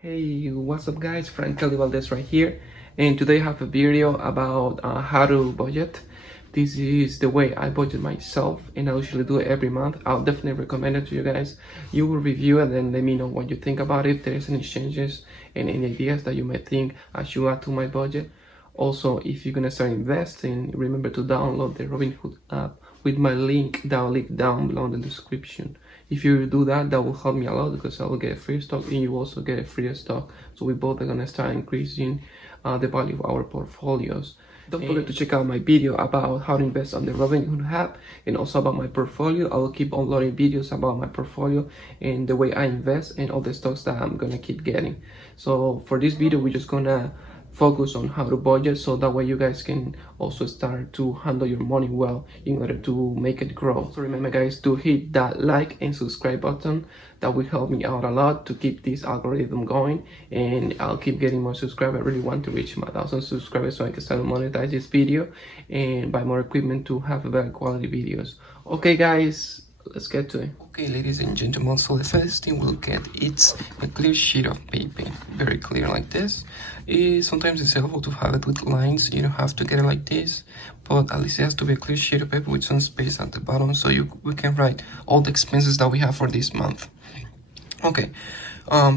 Hey, what's up guys? Frank Kelly Valdez right here, and today I have a video about how to budget. This is the way I budget myself, and I usually do it every month. I'll definitely recommend it to you guys. You will review it and let me know what you think about it. If there's any changes and any ideas that you might think I should add to my budget. Also, if you're gonna start investing, remember to download the Robinhood app with my link down below in the description. If you do that, that will help me a lot because I will get free stock and you also get a free stock. So we both are gonna start increasing the value of our portfolios. Don't forget to check out my video about how to invest on the Robinhood app and also about my portfolio. I will keep uploading videos about my portfolio and the way I invest and all the stocks that I'm gonna keep getting. So for this video, we're just gonna focus on how to budget so that way you guys can also start to handle your money well in order to make it grow. So remember guys to hit that like and subscribe button. That will help me out a lot to keep this algorithm going, and I'll keep getting more subscribers. I really want to reach my 1,000 subscribers so I can start to monetize this video and buy more equipment to have better quality videos. Okay guys, let's get to it. Okay, ladies and gentlemen, so the first thing we'll get it's a clear sheet of paper, very clear like this. Sometimes it's helpful to have it with lines. You don't have to get it like this, but at least it has to be a clear sheet of paper with some space at the bottom so we can write all the expenses that we have for this month. Okay,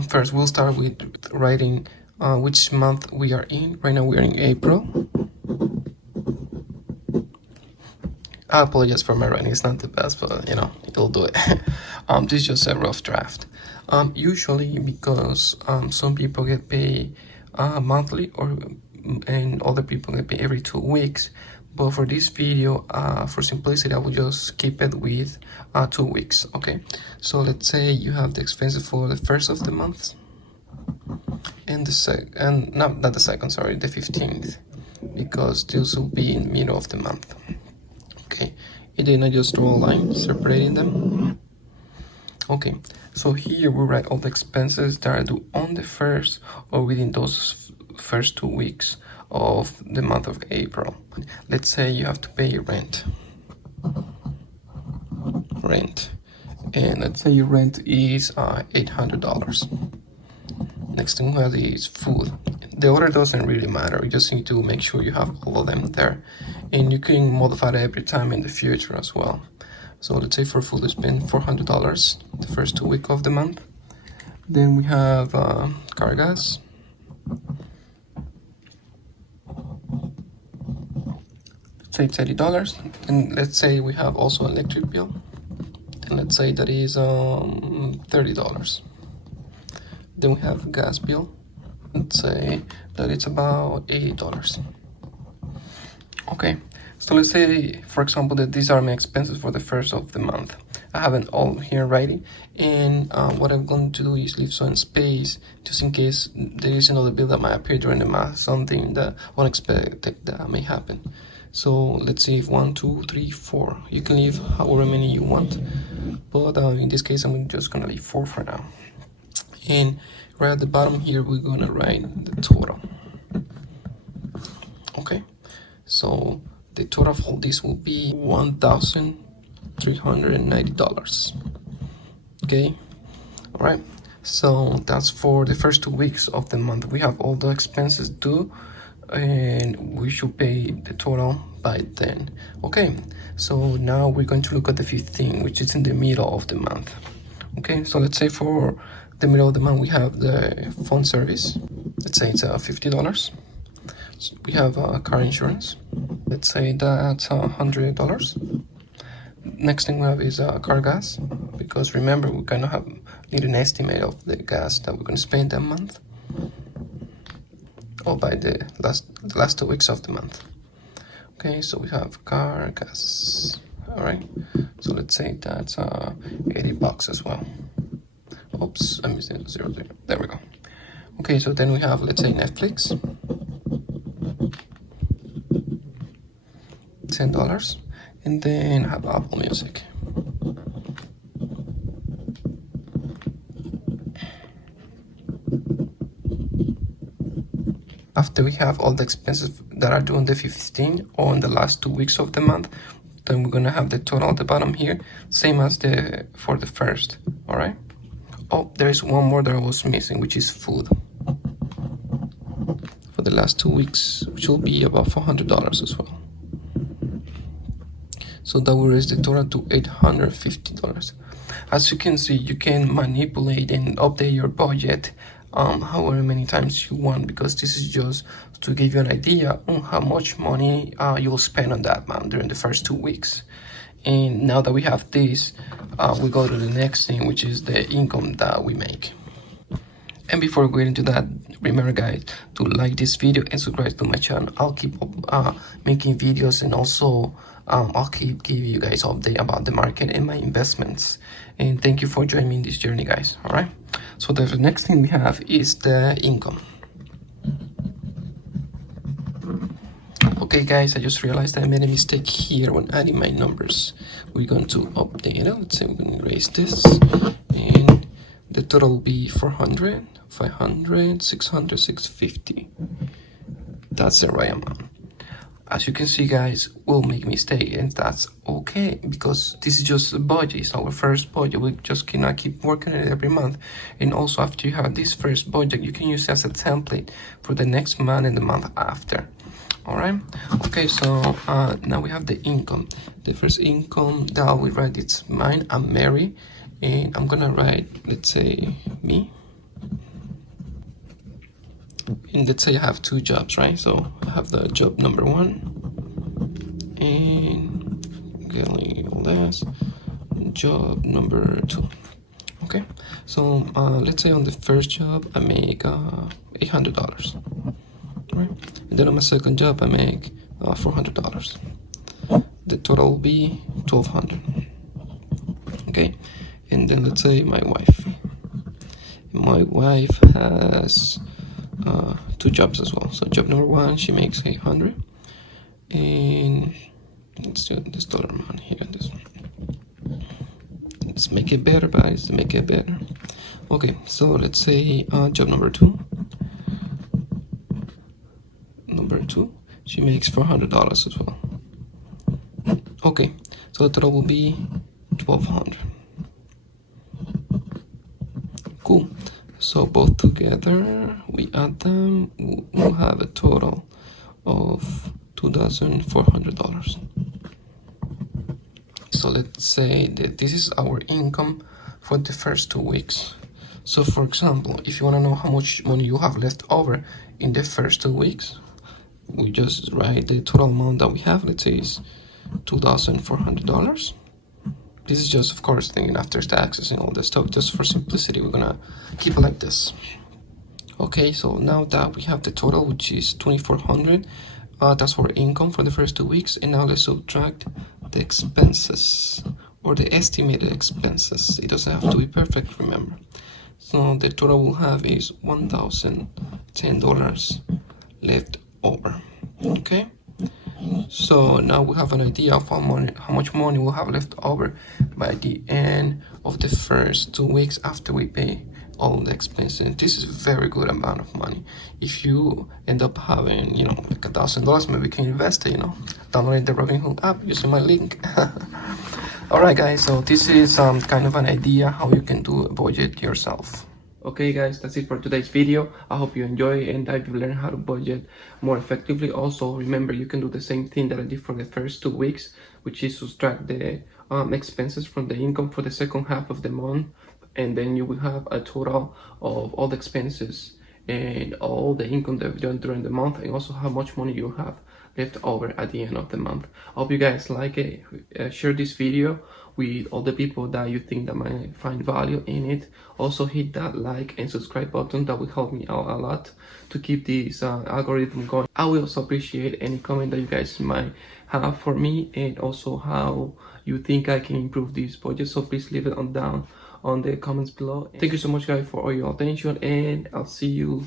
first we'll start with writing which month we are in. Right now we are in April. I apologize for my writing, it's not the best, but you know, it'll do it. This is just a rough draft. Usually because some people get paid monthly and other people get paid every 2 weeks. But for this video, for simplicity, I will just keep it with 2 weeks, okay? So let's say you have the expenses for the first of the month and the the 15th, because this will be in the middle of the month. Okay, and then I just draw a line separating them. Okay, so here we write all the expenses that are due on the first or within those first 2 weeks of the month of April. Let's say you have to pay your rent, and let's say your rent is $800. Next thing we have is food. The order doesn't really matter, you just need to make sure you have all of them there, and you can modify that every time in the future as well. So let's say for food we spend $400 the first 2 weeks of the month. Then we have car gas, let's say it's $80, and let's say we have also electric bill, and let's say that is $30. Then we have gas bill, let's say that it's about $80. Okay, so let's say for example that these are my expenses for the first of the month. I have it all here writing, and what I'm going to do is leave some space just in case there is another bill that might appear during the month, something that unexpected that may happen. So let's see, if 1, 2, 3, 4, you can leave however many you want, but in this case I'm just gonna leave 4 for now. And right at the bottom here we're gonna write the total. Okay, so the total of all this will be $1,390. Okay, all right, so that's for the first 2 weeks of the month. We have all the expenses due and we should pay the total by then. Okay, so now we're going to look at the 15th, which is in the middle of the month. Okay, so let's say for the middle of the month we have the phone service. Let's say it's $50. So we have car insurance. Let's say that's $100. Next thing we have is car gas, because remember we kind of need an estimate of the gas that we're going to spend that month, or by the last 2 weeks of the month. Okay, so we have car gas. All right, so let's say that's $80 as well. Oops, I'm missing 0. There we go. Okay, so then we have, let's say, Netflix, $10, and then have Apple Music. After we have all the expenses that are due on the 15th or in the last 2 weeks of the month, then we're gonna have the total at the bottom here, same as for the first. All right. Oh, there is one more that I was missing, which is food for the last 2 weeks, which will be about $400 as well. So that will raise the total to $850. As you can see, you can manipulate and update your budget however many times you want, because this is just to give you an idea on how much money you'll spend on that month during the first 2 weeks. And now that we have this, we go to the next thing, which is the income that we make. And before we get into that, remember guys to like this video and subscribe to my channel. I'll keep making videos, and also I'll keep giving you guys update about the market and my investments. And thank you for joining me in this journey, guys. All right, so the next thing we have is the income. Okay guys, I just realized I made a mistake here when adding my numbers. We're going to update it. Let's say we're going to erase this, and the total will be 400, 500, 600, 650. That's the right amount. As you can see guys, we'll make mistake, and that's okay, because this is just a budget. It's our first budget. We just cannot keep working on it every month. And also, after you have this first budget, you can use it as a template for the next month and the month after. All right, okay, so now we have the income. The first income that we write, it's mine. I'm Mary, and I'm gonna write, let's say, me. And let's say I have 2 jobs, right? So I have the job number 1 and getting all this, job number 2. Okay, so let's say on the first job I make $800, right? And then on my second job I make $400. The total will be $1,200. Okay, and then let's say my wife has 2 jobs as well. So job number 1, she makes 800, and let's do this dollar amount here. This one. Let's make it better, guys. Make it better. Okay, so let's say job number 2. She makes $400 as well. Okay, so the total will be $1,200. Cool. So both together, we add them, we'll have a total of $2,400. So let's say that this is our income for the first 2 weeks. So for example, if you want to know how much money you have left over in the first 2 weeks, we just write the total amount that we have. Let's say is $2,400. This is just, of course, thinking after taxes and all this stuff. Just for simplicity, we're gonna keep it like this. Okay, so now that we have the total, which is $2,400, that's our income for the first 2 weeks. And now let's subtract the expenses, or the estimated expenses. It doesn't have to be perfect, remember. So the total we'll have is $1,010 left over. Okay, so now we have an idea of how much money we'll have left over by the end of the first 2 weeks after we pay all the expenses. This is a very good amount of money. If you end up having, you know, like $1,000, maybe you can invest it, you know, download the Robinhood app using my link. All right guys, so this is kind of an idea how you can do a budget yourself. Okay guys, that's it for today's video. I hope you enjoy and that you learn how to budget more effectively. Also remember, you can do the same thing that I did for the first 2 weeks, which is subtract the expenses from the income for the second half of the month, and then you will have a total of all the expenses and all the income that you've done during the month, and also how much money you have left over at the end of the month. I hope you guys like it. Share this video with all the people that you think that might find value in it. Also hit that like and subscribe button. That will help me out a lot to keep this algorithm going. I will also appreciate any comment that you guys might have for me, and also how you think I can improve this budget. So please leave it on down on the comments below. Thank you so much guys for all your attention, and I'll see you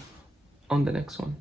on the next one.